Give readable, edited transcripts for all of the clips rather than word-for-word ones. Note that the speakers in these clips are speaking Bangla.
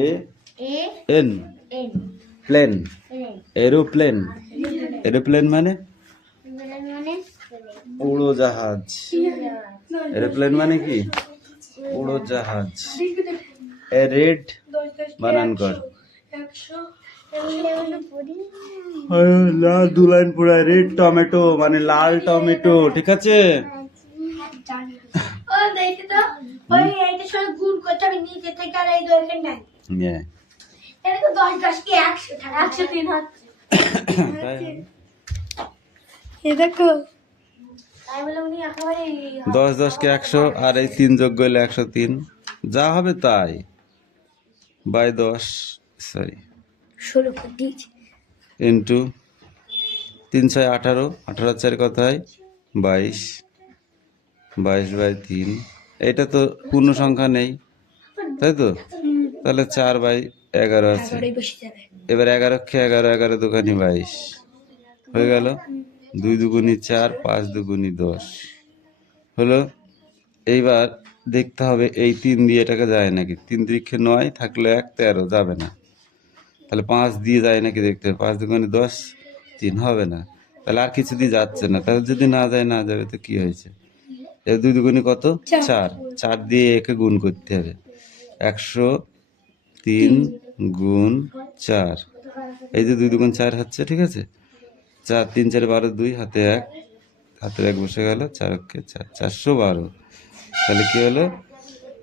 A an plane, aeroplane. Aeroplane মানে উড়োজাহাজ। এরোপ্লেন মানে কি? উড়োজাহাজ। এ রেড বানান কর। লাল 2 লাইন পুরা। রেড টমেটো মানে লাল টমেটো, ঠিক আছে? দেখো 10 10 কে 100 আর এই 3 যোগ করলে 103, যা হবে তাই, বাই 10 সরি 16 করে দিয়েছি ইন্টু 3 6 18, 18 4 কত হয়? 22, 22 বাই 3। এটা তো পূর্ণ সংখ্যা নেই, তাই তো? তাহলে 4 বাই 11 আছে। এবার 11 কে 11, 11 দুগুণে 22 হয়ে গেল। 2 দুগুণে 4, 5 দুগুণে 10 হলো। এইবার দেখতে হবে এই 3 দিয়ে এটাকে যায় নাকি। 3 3 9 থাকলে 1 13 যাবে না। তাহলে 5 দিয়ে যায় নাকি দেখতে হবে। 5 দুগুণে 10, 3 হবে না। তাহলে আর কিছু দিয়ে যাচ্ছে না। তাহলে যদি না যায় না যাবে তো কি হয়েছে? এর 2 দুগুণে কত? 4। 4 দিয়ে একে গুণ করতে হবে। 103 গুণ 4, এই যে 2 দুগুণ 4 হচ্ছে, ঠিক আছে? 4 3 4 12, 2 হাতে 1, হাতের 1 বসে গেল। 4 কে 4, 412। তাহলে কি হলো?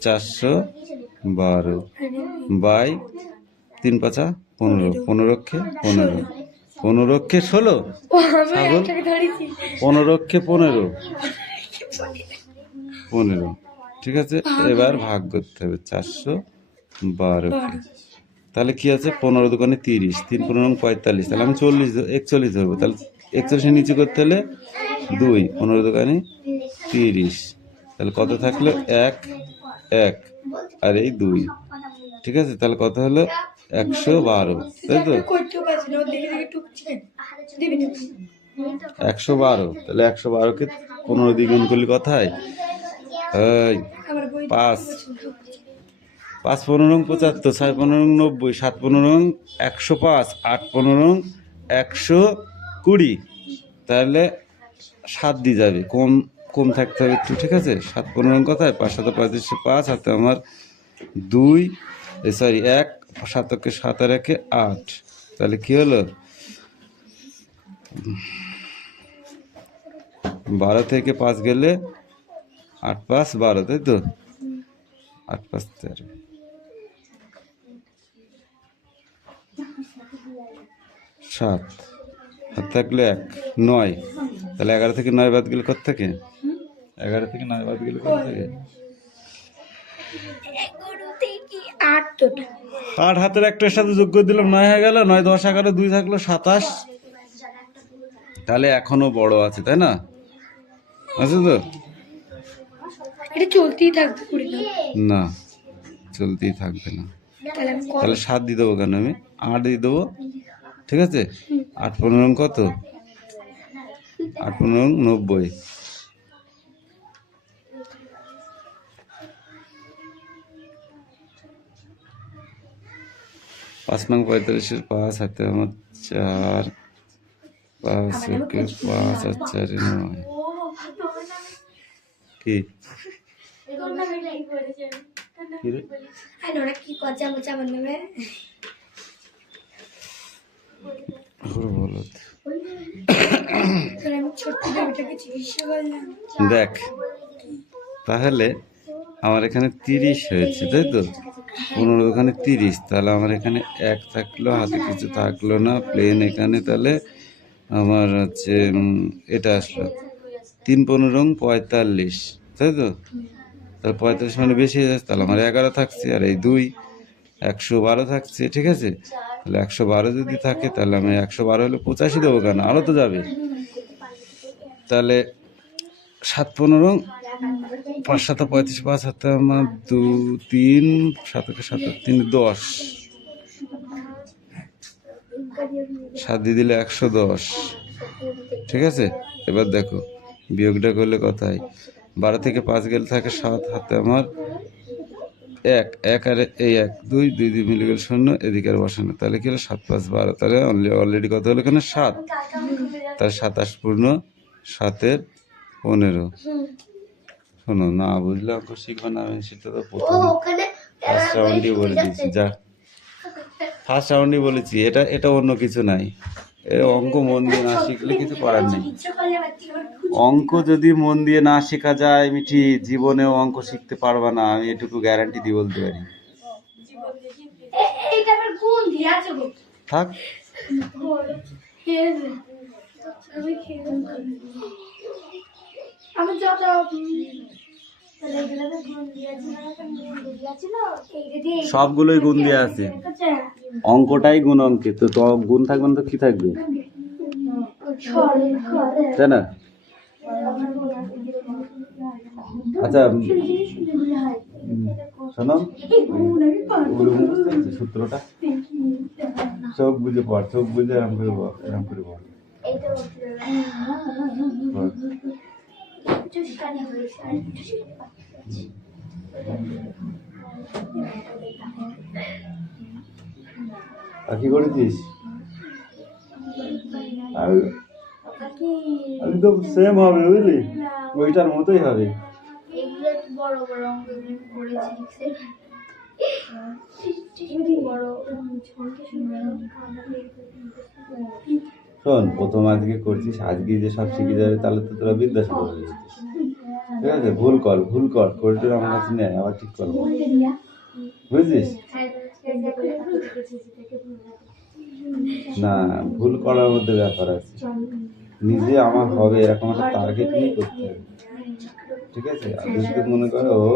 412 বাই 3 5 15, 15 কে 15, 15 কে 16, 15 কে 15, 15, ঠিক আছে? এবার ভাগ করতে হবে 412 কে। তাহলে কি আছে? 15 দুগুণে 30, 3 15 45, তাহলে আমি 41 ধরবো। তাহলে 41 নিচে করতে হলে 2, 15 দুগুণে 30, তাহলে কত থাকলো? 1 1 আর এই 2, ঠিক আছে? তাহলে কত হলো? 112, তাই তো? 112। তাহলে 112 কে 15 দিয়ে গুণ করলে কত হয়? 5 5 15 75, 6 15 90, 7 15 105, 8 15 120, তাহলে 7 দিয়ে যাবে, কম কম থাকতে হবে একটু, ঠিক আছে? 7 15 কোথায়? 5 7 35, 5 হাতে আমার 2 সরি 1, 7 কে 7 আর 1 8, তাহলে কি হলো? 12 থেকে 5 গেলে 8 5 12, তাই তো? 8 5 13, 7 হাত থাকলে 1 9, তাহলে 11 থেকে 9 বাদ গেলে কত থাকে? 11 থেকে 9 বাদ গেলে কত থাকে? 8 হাতের একটার সাথে যোগ করে দিলাম, 9 হয়ে গেল। 9 10 11, 2 থাকলো 27, তাহলে এখনো বড় আছে, তাই না? আছে তো? এটা চলতেই থাকবে না, চলতেই থাকবে না। তাহলে 7 দিয়ে দেবো কেন? আমি 8 দিয়ে দেবো, ঠিক আছে? 8 15 কত? 8 15 90, 5 নং 45, 5 হাতে আমার 4, 5 একে 5 আর 4 9, কি দেখ, তাহলে আমার এখানে 30 হয়েছে, তাই তো? 15 ওখানে 30, তাহলে আমার এখানে 1 থাকলো, হাতে কিছু থাকলো না, প্লেন এখানে। তাহলে আমার হচ্ছে এটা আসলো 3 15 45, তাই তো? তাহলে 45 মানে বেশি হয়ে যাচ্ছে, তাহলে আমার 11 থাকছে, আর এই 2 112 থাকছে, ঠিক আছে? তাহলে 112 যদি থাকে, তাহলে আমি 112 হলে 85 দেবো কেন? আরও তো যাবে। তাহলে 7 15, 5 7 35, 5 হাতে আমার 2 3, 7 7 3 10, 7 দিয়ে দিলে 110, ঠিক আছে? এবার দেখো বিয়োগটা করলে কত হয়? 12 থেকে 5 গেলে থাকে 7, হাতে আমার এক এক আর এই এক দুই দুই দুই মিলে গেল শূন্য, এদিকে আর বসানো, তাহলে কি হলো 7 5 12, তাহলে অলরেডি কত হলো এখানে 7, তার 27 পূর্ণ 7-এর 15। শোনো, না বুঝলে অঙ্ক শিখবে না, আমি সেটা তো প্রথম ফার্স্ট রাউন্ডই বলে দিয়েছি, যা ফার্স্ট রাউন্ডই বলেছি, এটা অন্য কিছু নাই। এ অঙ্ক মন দিয়ে না শিখলে কিছু করার নেই। অঙ্ক যদি মন দিয়ে না শেখা যায় মিঠি, জীবনেও অঙ্ক শিখতে পারবা না, আমি এটুকু গ্যারান্টি দিয়ে বলতে পারি। থাক, সবগুলোই গুণ দিয়ে আছে, অঙ্কটাই গুণ অঙ্কে, তো গুণ থাকবে না তো কি থাকবে, তাই না? আচ্ছা শোনো, সূত্রটা চোখ বুঝে পড়, চোখ বুঝে এরম করে বল, এরম করে বল। আর কি করেছিস? একদম সেম হবে বুঝলি, ওইটার মতোই হবে। শোন, প্রথম আজকে করছিস, আজকে যে সব শিখে যাবে তাহলে তো তোরা বিদ্যাসাগর হয়ে যেতিস। ঠিক আছে, ভুল কর করে আমার কাছে নেয়, আবার ঠিক কর, বুঝছিস? না, ভুল করার মধ্যে ব্যাপার আছে, নিজে আমার হবে এরকম একটা টার্গেট নিয়ে করতে হবে। ঠিক আছে, আর যদি মনে করো ও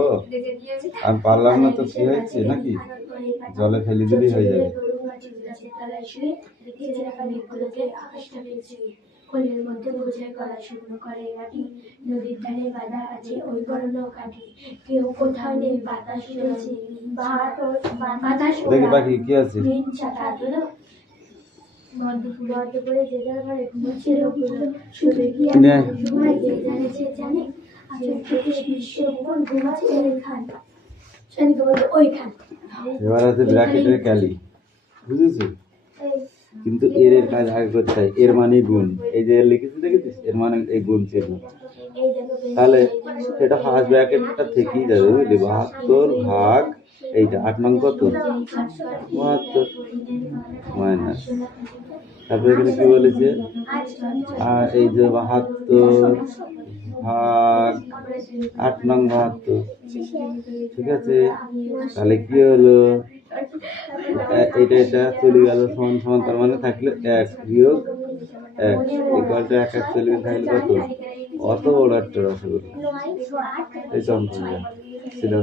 আমি পারলাম না তো কি হয়েছে নাকি, জলে ফেলে দিলেই হয়ে যাবে। কোলের মধ্যে বোঝায় গলা শুকনো করে কাটি, নদীর ধারে বাঁধা আছে ওই বড় নৌকাটি, কেউ কোথাও নেই বাতাস উড়েছে, বাতাস দেখি বাকি কি আছে, মধ্যপুরে যে যার ঘুমছে শুধু কি জানেছে জানে, এবার আছে ব্র্যাকেটের ক্যালি, বুঝেছি? কিন্তু এর কাজ আগে করতে হয়, এর মানে গুণ, এই যে লিখেছি দেখেছিস, এর মানে এই গুণ চিহ্ন, তাহলে সেটা ফার্স্ট ব্র্যাকেটটা থেকেই যাবে বুঝলি, 72 ভাগ এইটা 8 নং কত 72 মাইনাস, তারপরে এখানে কি বলেছে, আর এই যে 72 ভাগ 8 নং 72, ঠিক আছে? তাহলে কি হলো, এটা চলে গেল সমান সমান, তার মানে থাকলে 1 বিয়োগ 1 ইকুয়াল টু 1 চলে গেলে থাকলে কত, অত বড় একটা রসগোল্লা, এই তো অঙ্ক ছিল।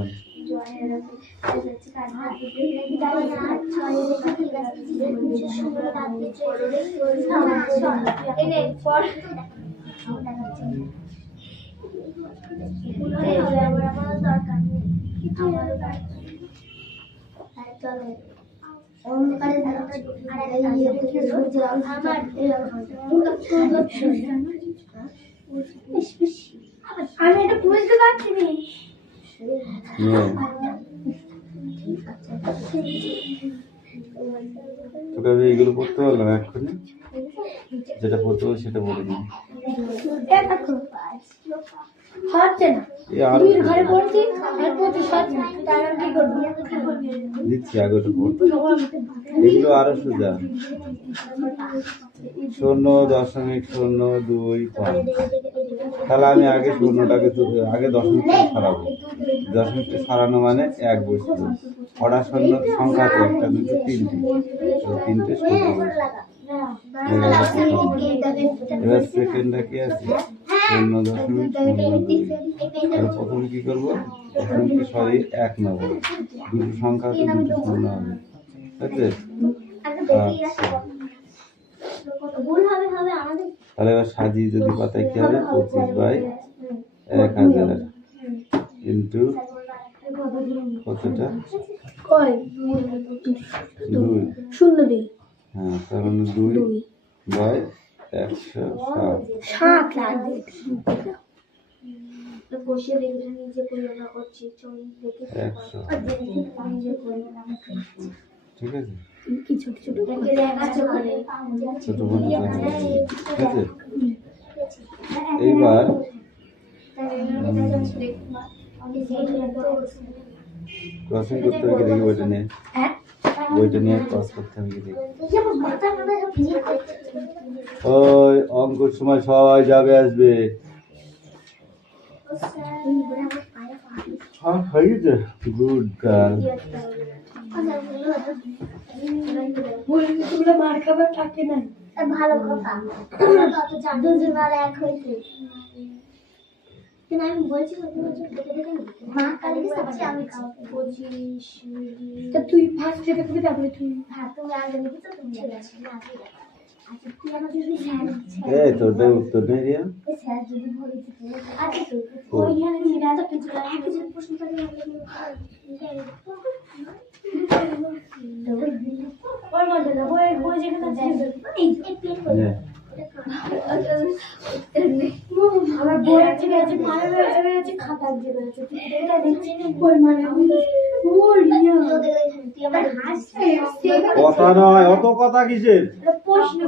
আমি এটা বুঝতে পারছি না, তোকে আমি এগুলো পড়তে পারলাম এক্ষুনি, যেটা পড়তে হবে সেটা বলে দিই। দিচ্ছি আগে ওটা পড়, এগুলো আরো সোজা, 0.025, তাহলে আমি আগে শূন্যটাকে আগে দশমিকটা সরাবো, দশমিকটা সরানো মানে 1 বসলো, কটা শূন্য সংখ্যা আছে, 1 2 3 তিনটে শূন্য বসলো। এবার সেকেন্ডটা কি আছে, 0.02, আর প্রথমে কি করবো, দশমিকটা সরিয়ে 1 নেব, দুটো সংখ্যা আছে দুটো শূন্য হবে, ঠিক আছে? তাহলে এবার সাজিয়ে যদি পাতায় কি হবে, 25/1000 ইন্টু কতটা, 2, হ্যাঁ, তাহলে 2/160, তো বসে দেখে নিজে পরিচালনা করছি ছবি দেখে 100 নিজে পরিচালনা ঠিক আছে কি ছোট ছোট দেখে দেখাচ্ছে ওখানে ছোট ছোট ঠিক আছে এইবার ক্রসিং করতে হবে কি দেখি বইটা নিয়ে ক্রস করতে হবে কি দেখি ওই অঙ্কের সময় সবাই যাবে আসবে হ্যাঁ হয়ে গেছে গুড গার্ল মার খাবার থাকে না ভালো কথা দুজন আর এক হয়েছে কিন্তু আমি বলছি মা কালকে সবচেয়ে আমি খাওয়াবো 25 তা তুই ফার্স্ট যেটা করবি তারপরে তুই হ্যাঁ তুমি আগে নিবি তো তুমি ঠিক আছে না আচ্ছা তুই আমাকে যদি স্যার এই তোরটা উত্তর নেই রিয়া স্যার যদি বলে দিতে আচ্ছা তো ওইখানে নিরা তো কিছু লাগে কিছু প্রশ্ন থাকে ওর মধ্যে না বই যেখানে যায় এই পেন করে আমার বইয়ের জায়গায় আছে মায়ের জায়গায় আছে খাতার জায়গায় আছে তুই এটা দেখছিস বই মানে কথা নয় অত কথা কিসের প্রশ্ন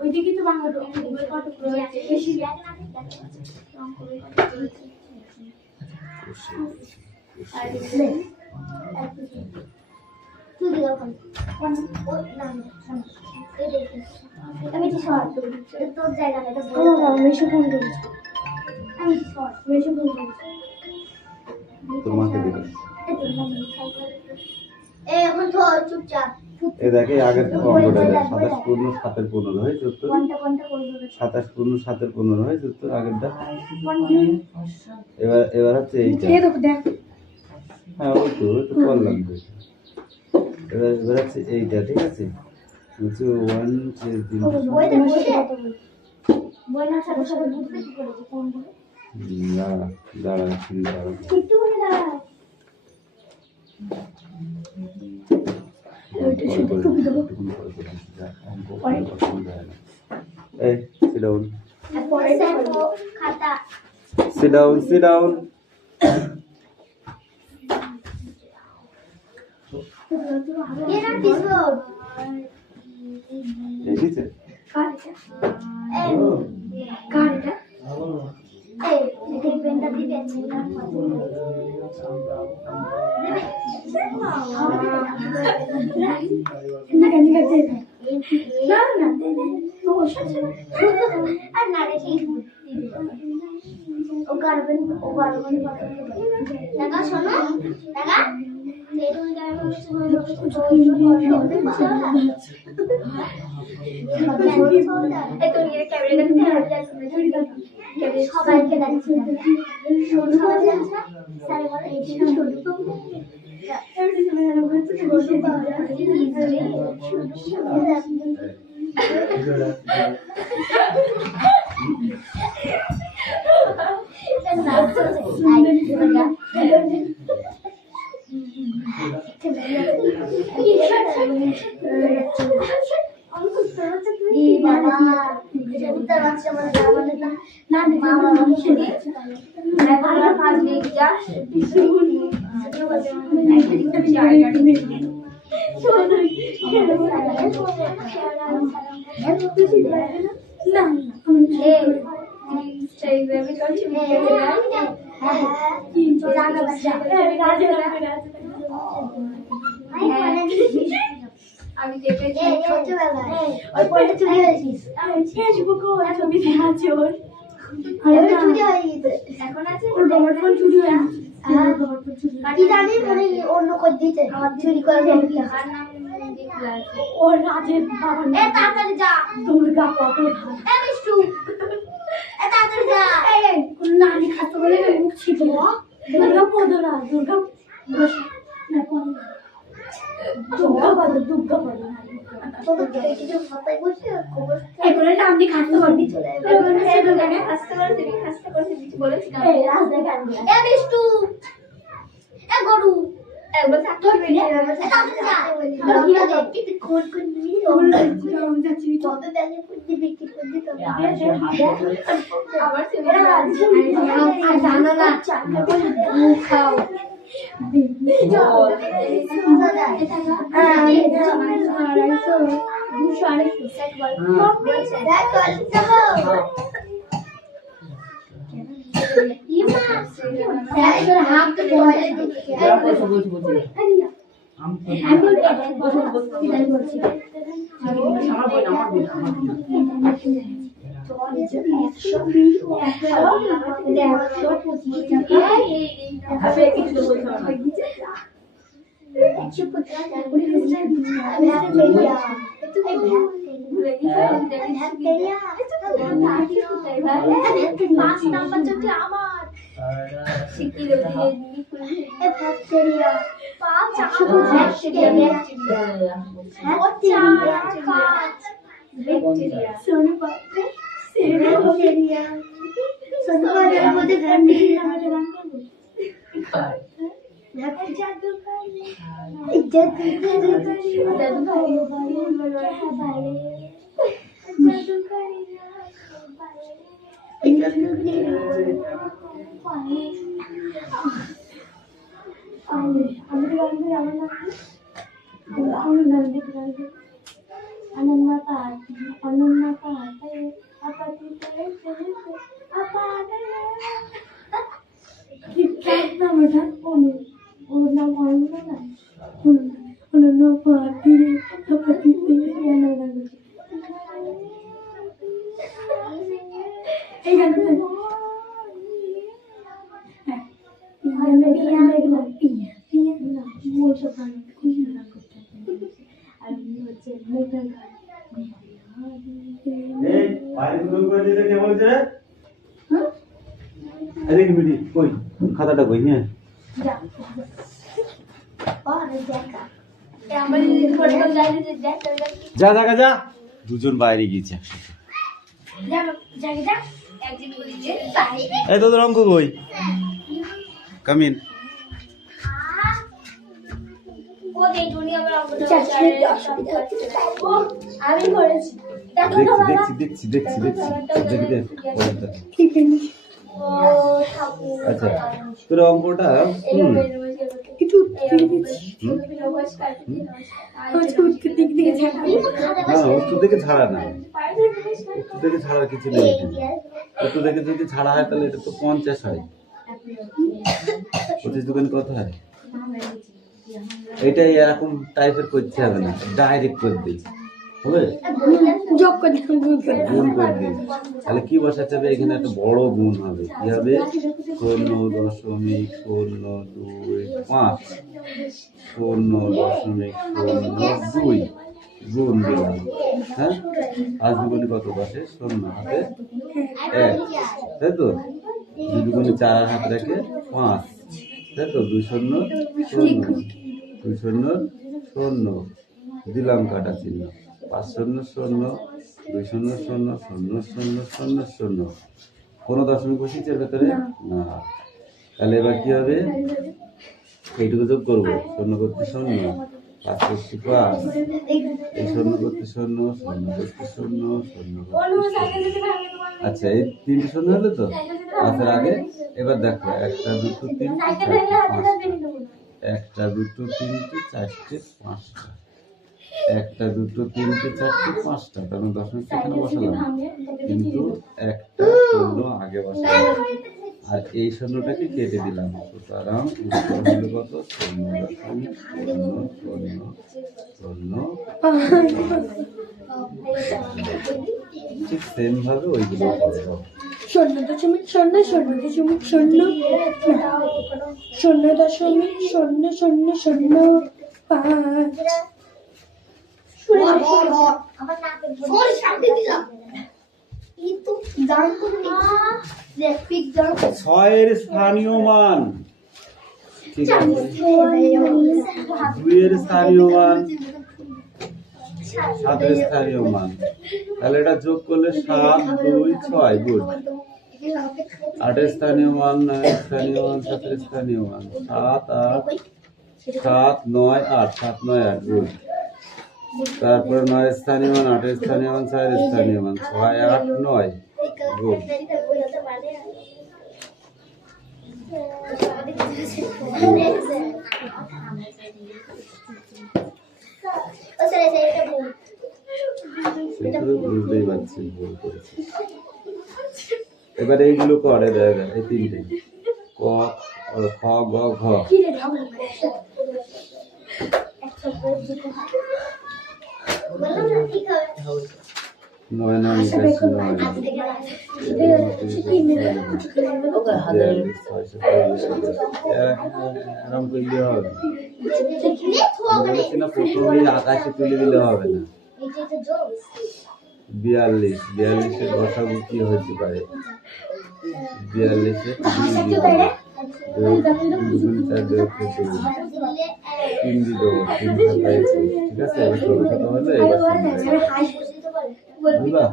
ওইদিকে তো বাংলা বই কত রয়েছে বেশি আমি তোর জায়গা তোর মাকে দিবে এখন তো চুপচাপ এই দেখে আগের অঙ্কটা 27 পূর্ণ 7 এর 15 হয়েছে তো কোনটা করবে 27 পূর্ণ 7 এর 15 হয়েছে তো আগেরটা এবার হচ্ছে এইটা দেখ হ্যাঁ ওই তো একটু কল লাগবে এবার হচ্ছে এইটা ঠিক আছে হচ্ছে 1 2 বইতে বসে বই না সাথে সাথে বুঝতে কি করেছে কোন বলে 3 দাঁড়া একটু করে দাঁড়া ওইটা শুধু টুপি দেবো এই sit down পরে দেখো খাতা sit down এরা দিছো দেখিছে কাটটা কাটটা এই দেখি পেনটা দিবে না আর না রে ও গার্বেন টাকা শোনো টাকা সবাইকে ডাকছি আমি দেখে ওই পয়টা চুরি হয়েছিস আমি ফেসবুক ও ছবি দেখাচ্ছি ওর আরে চুরি হয়ে গেছে এখন আছে ওর বাবার ফোন চুরি হয়ে গেছে কি জানি মানে অন্য কই দিতে আমার চুরি করে দেবে আর নাম দেখলা ওর রাজের বাবা এ তাড়াতাড়ি যা দুর্গা পাপে এ বিষ্টু এ তাড়াতাড়ি যা এই কোন নানি খাতো বলে মুখ ছিল দুর্গা পদরা দুর্গা না কোন দুর্গা পাদর তোর কিছু মাথায় বসে খবর এগুলো নাম দিয়ে খাতে পারবি চলে এগুলো সেটা কেন খাস্তে করে কিছু বলেছি না এই রাজ দেখ এ বিষ্টু এ গরু একবার চাকরি বেরিয়ে একবার চাকরি কোন কোন নিয়ে আমরা যাচ্ছি কত টাকা পুঁজি বিক্রি করতে তবে আবার সেটা জানো না খাও খাতাটা কই হ্যাঁ যা দেখা যা দুজন বাইরে গিয়েছে এই তোদের অঙ্ক কই কামিন আমি করেছি দেখছি আচ্ছা তোর অঙ্কটা উত্তর থেকে ছাড়া না উত্তর থেকে ছাড়ার কিছু নেই উত্তর থেকে যদি ছাড়া হয় তাহলে এটা তো 50 হয় 25 দোকানে কত হয় এটাই এরকম টাইপের করতে হবে না ডাইরেক্ট করে দিই হবে গুণ করে দিই তাহলে কি বসাতে হবে এখানে একটা বড় গুণ হবে কি হবে 0.025 0.002 গুণ দিলাম হ্যাঁ আজ দুগুণে কত বসে 0 হাতে 1 তাই তো 2 দুগুণে 4 হাত রেখে 5 তাই তো 2 শূন্য 0 দিলাম কাটা চিহ্ন 5 শূন্য 0 2 শূন্য 0 0 0 0 0 কোনো দশমিক বসিয়েছে এর ভেতরে না তাহলে এবার কি হবে এইটুকু যোগ করবো 0 করতে 0 5 করতে 5 এই 0 করতে 0 0 করতে 0 0 আচ্ছা এই 3 শূন্য হলো তো পাঁচের আগে এবার দেখো 1 2 3 1 2 3 4 5 1 2 3 4 5টা তাহলে দশমিক এখানে বসালাম কিন্তু একটা শূন্য আগে বসালাম আর এই শূন্যটাকে কেটে দিলাম সুতরাং উত্তর হলো কত 0.0000 ঠিক সেম ভাবে ওইগুলো করবো 6 স্থানীয় মান ঠিক আছে 2 স্থানীয় মান 7 স্থানীয় মান তাহলে এটা যোগ করলে 7 2 6 গুড 8 স্থানীয় মান 9 স্থানীয় মান 7 স্থানীয় মান 7 8 7, 9, 8, 7, 9, 8 গুড। তারপরে 9 স্থানীয় মান, 8 স্থানীয় মান, 4 স্থানীয় মান, 6, 8, 9 গুড। বুঝতেই পারছি ভুল করেছি। এবার এইগুলো করে দেয় এই তিনটে ক খ গ ঘ। 9 9 এরকম করলে হবে না, প্রথমেই আকাশে তুলে দিলে হবে না। 42 42-এর বসাবো কি হতে পারে? 42-এ 3 দিয়ে দেবো, 3 7 ঠিক আছে। এবার ছোট ছোট হলে এবার বুঝলা?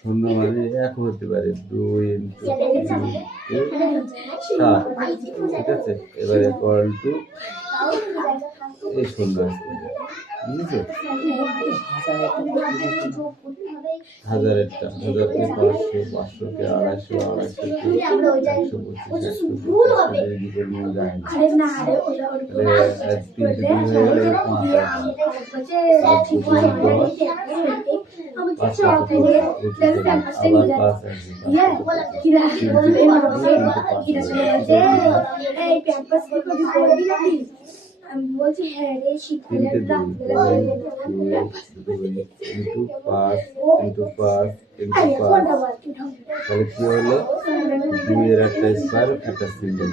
শূন্য মানে 1 হতে পারে, 2 into 7 ঠিক আছে। এবার ইকুয়াল টু এই শূন্য আছে, বুঝেছো? 1000-এরটা 1000-কে 500, 500-কে 250, 250-কে 125, এদিকের নিয়ে যায় না। 3 হয়ে গেলে 5 আমি বলছি হ্যাঁ রে শীতকালে তাহলে কি হলো? 2-এর একটা স্কোয়ার, একটা সিঙ্গেল,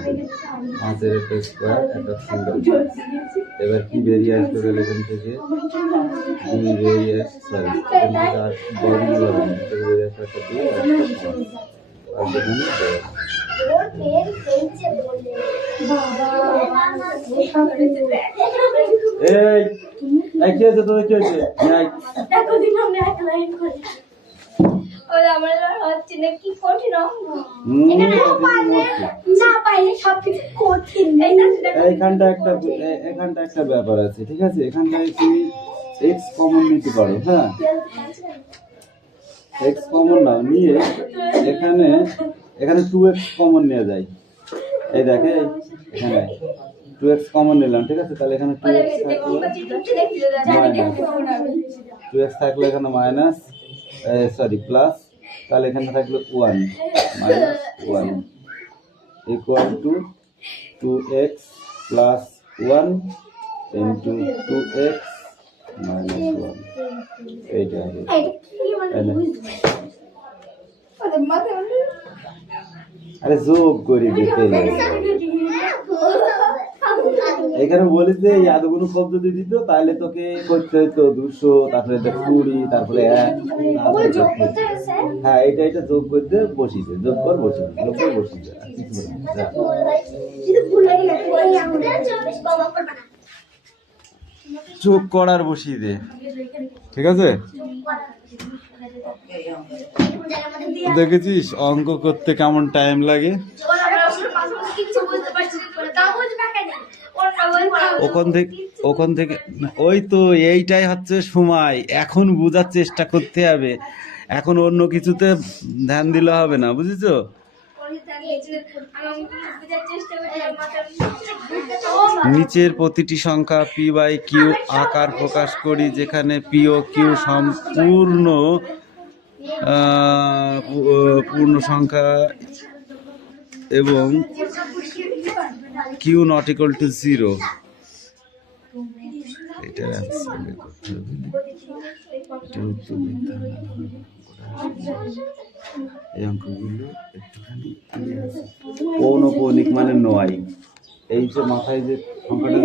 5-এর একটা স্কোয়ার, একটা সিঙ্গেল। এবার কি বেরিয়ে আসবে তাহলে এখান থেকে? 2 বেরিয়ে আসে, সরি এখান থেকে আর বড়গুলো হবে না, এখান থেকে বেরিয়ে আসে একটা 2 আর একটা 5 আর যেখানে 10। কি হয়েছে তোদের? কি হয়েছে? এখানটা একটা ব্যাপার আছে, ঠিক আছে। এখানটায় তুমি এক্স কমন নিতে পারো, হ্যাঁ এক্স কমন না নিয়ে এখানে 2x কমন নেওয়া যায়। এই দেখে এখানে 2x কমন নিলাম, ঠিক আছে। তাহলে এখানে 2x থাকলে এখানে মাইনাস, সরি প্লাস, তাহলে এখানে থাকলো 1 minus 1 equal to 2x plus 1 into 2x minus 1। এইটা হবে আরে যোগ করি দিতে। এখানে বলিস যে এই এতগুলো সব যদি দিত তাহলে তোকে করতে হইতো 200, তারপরে 20, তারপরে 1, হ্যাঁ এটা যোগ করতে বসিয়ে যোগ কর বসিয়ে যোগ কর বসিয়ে আর কিছু যোগ করার বসিয়ে দে, ঠিক আছে। দেখেছিস অঙ্ক করতে কেমন টাইম লাগে? ওখান থেকে ওই তো এইটাই হচ্ছে সময়, এখন বোঝার চেষ্টা করতে হবে, এখন অন্য কিছুতে ধ্যান দিলে হবে না, বুঝেছো? নিচের প্রতিটি সংখ্যা পি বাই কিউ আকার প্রকাশ করি, যেখানে পি ও কিউ সম্পূর্ণ পূর্ণ সংখ্যা এবং কিউ নট ইকুয়াল টু 0। এটার অ্যান্সার বের করতে হবে, এটার উত্তর দিতে হবে। এই অঙ্কগুলো একটুখানি পৌনঃপুনিক মানে 9, এই যে মাথায় যে সংখ্যাটা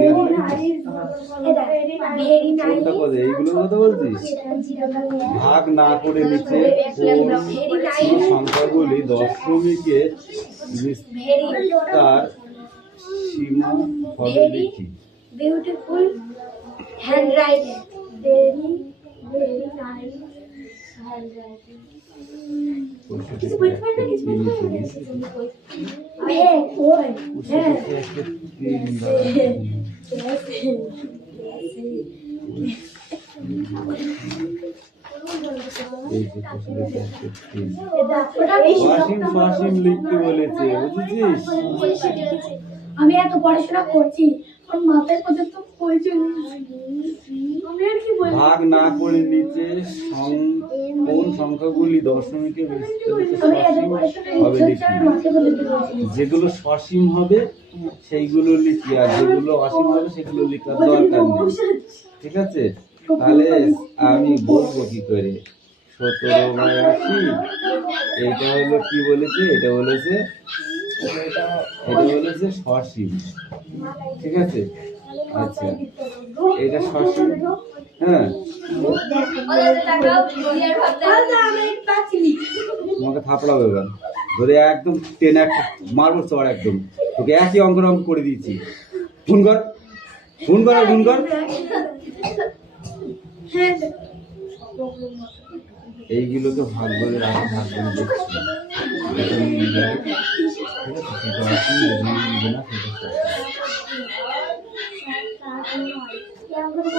দিয়ে এইগুলোর কথা বলছিস। ভাগ না করে নিচে কোন সংখ্যাগুলি দশমিকে বিস্তার সীমা হবে দেখি। Beautiful handwriting. Very nice handwriting. সসীম লিখতে বলেছে, বুঝেছিস? আমি এত পড়াশোনা করছি আমার মাথায় পর্যন্ত ভাগ না করে নিচে কোন সংখ্যাগুলি দশমিকে বিস্তারিত সসীম হবে লিখি। যেগুলো সসীম হবে সেইগুলো লিখি, আর যেগুলো অসীম হবে সেগুলো লিখার দরকার নেই, ঠিক আছে? তাহলে আমি বলবো কি করে 17/80? এইটা হলো কি বলেছে, এটা বলেছে সসীম, ঠিক আছে? আচ্ছা, এটা সসীম, হ্যাঁ। তোমাকে থাপড়াবো এবার ধরে, একদম টেনে একটা মারবো চড়, একদম তোকে একই অঙ্ক করে দিয়েছি। ফোন কর, ফোন কর, ফোন কর। এইগুলোকে ভাগ করে রাখা, ভাগ করে দেখছি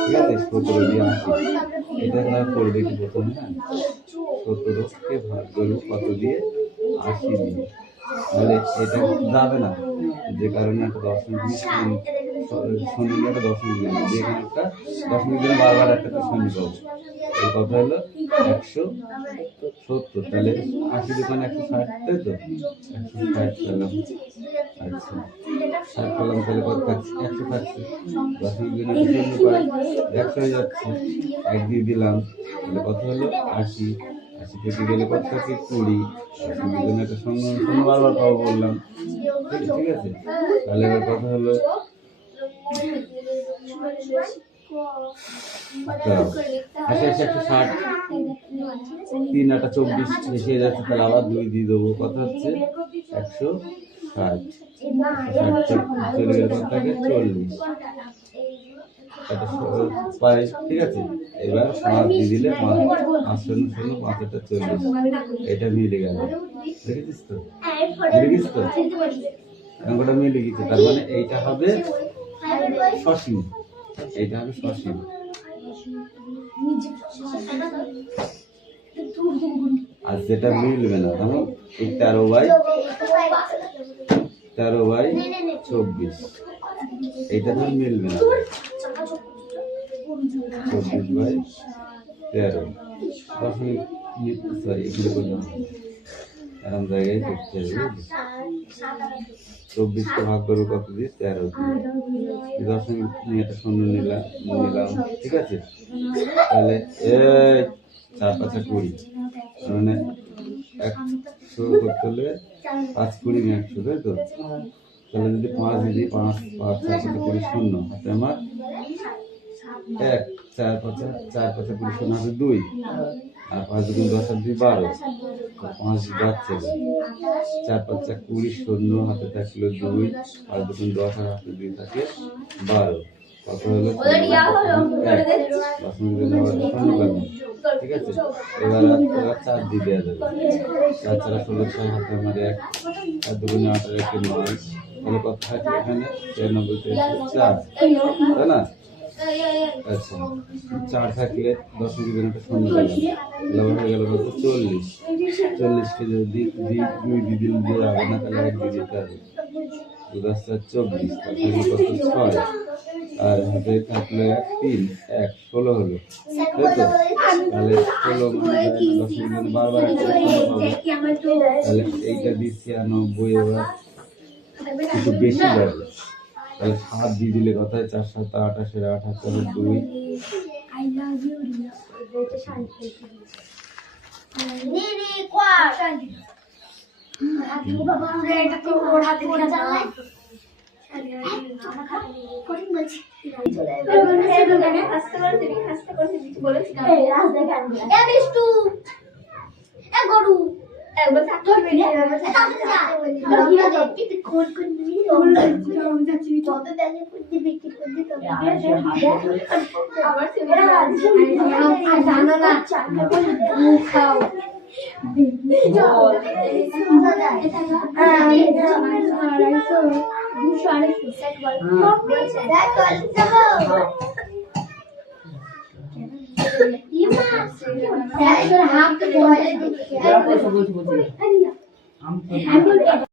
ঠিক আছে। 17 দিয়ে 80, এটা না করবে কি প্রথমে, না 17কে ভাগ করবো কত দিয়ে, 80 দিয়ে। তাহলে এটা যাবে না, যে কারণে একটা দশমিক শূন্য একটা দশমিক দিলাম, যেখানে একটা দশমিক দিলে বারবার একটা শূন্য পাবো। এই কথা হলো 170। তাহলে 80 দোকানে 160, তাই তো 160 পেলাম। আচ্ছা 60 পেলাম, তাহলে কত থাকছে, 100 থাকছে। দশমিক দিনে শূন্য পাই, 100 হয়ে যাচ্ছে, 1 দিয়ে দিলাম, তাহলে কত হলো 80। 80 থেকে গেলে কত থাকে 20। দশমিক দিনে একটা শূন্য শূন্য বারবার পাবো বললাম, ঠিক আছে? তাহলে এবার কথা হলো 160, 3 8 24 বেশি হয়ে যাচ্ছে, তাহলে আবার 2 দিয়ে দেবো, কত হচ্ছে 160। 60 চলে গেলে কত থাকে 40 পাই, ঠিক আছে? এবার 5 দিয়ে দিলে 5 শূন্য শূন্য 5 এটা 40, এটা মিলে গেল। দেখেছিস তো, দেখেছিস তো অঙ্কটা মিলে গেছে। তার মানে এইটা হবে সসীম, এইটা হবে সসীম। আর যেটা মিলবে না, ধরো এই 13/24, এইটা ধর মিলবে না, 24/13 দশমিক, সরি এগুলো করলাম এরকম জায়গায় করতে হবে। 24কে ভাগ করবো কত দিয়ে, 13 দিয়ে, দশমিক নিয়ে একটা শূন্য নিলাম, ঠিক আছে? তাহলে 4 5 20, মানে 100 করতে হলে 5 20 100, তাই তো? তাহলে যদি 5 দিই, 5 5 4 5 20 শূন্য, হাতে আমার 1, 4 5 20 শূন্য হাতে 2, আর 5 2 10 আর 2 12, 5 যাচ্ছে, 4 5 20 শূন্য হাতে থাকলো 2, আর 2 10 আর হাতে 2 থাকে 12, কত হলো 1, ঠিক আছে? এবার 4 দিয়ে দেওয়া যাবে, 4 4 16 হাতে আমার 1, আর 2 8 আর 1 9, তাহলে কত থাকে এখানে 93 4, তাই না? আচ্ছা 4 থাকলে 10 দিকে একটা শূন্য পেলাম, তাহলে হয়ে গেল কত 40। 40কে যদি 2 দিয়ে দিলে দিয়ে হবে না, তাহলে 1 দিয়ে দিতে হবে, 2 10 4 24, তাহলে কত 6, আর হাতে থাকলো 1 3 1 16 হলো, তাই তো? তাহলে 16 মানে 10 দিনে বারবার তাহলে এইটা দিচ্ছি 90, এবার একটু বেশি যাবে, তাহলে 7 দিয়ে দিলে কথায় 4 7 28 78 2, হাফ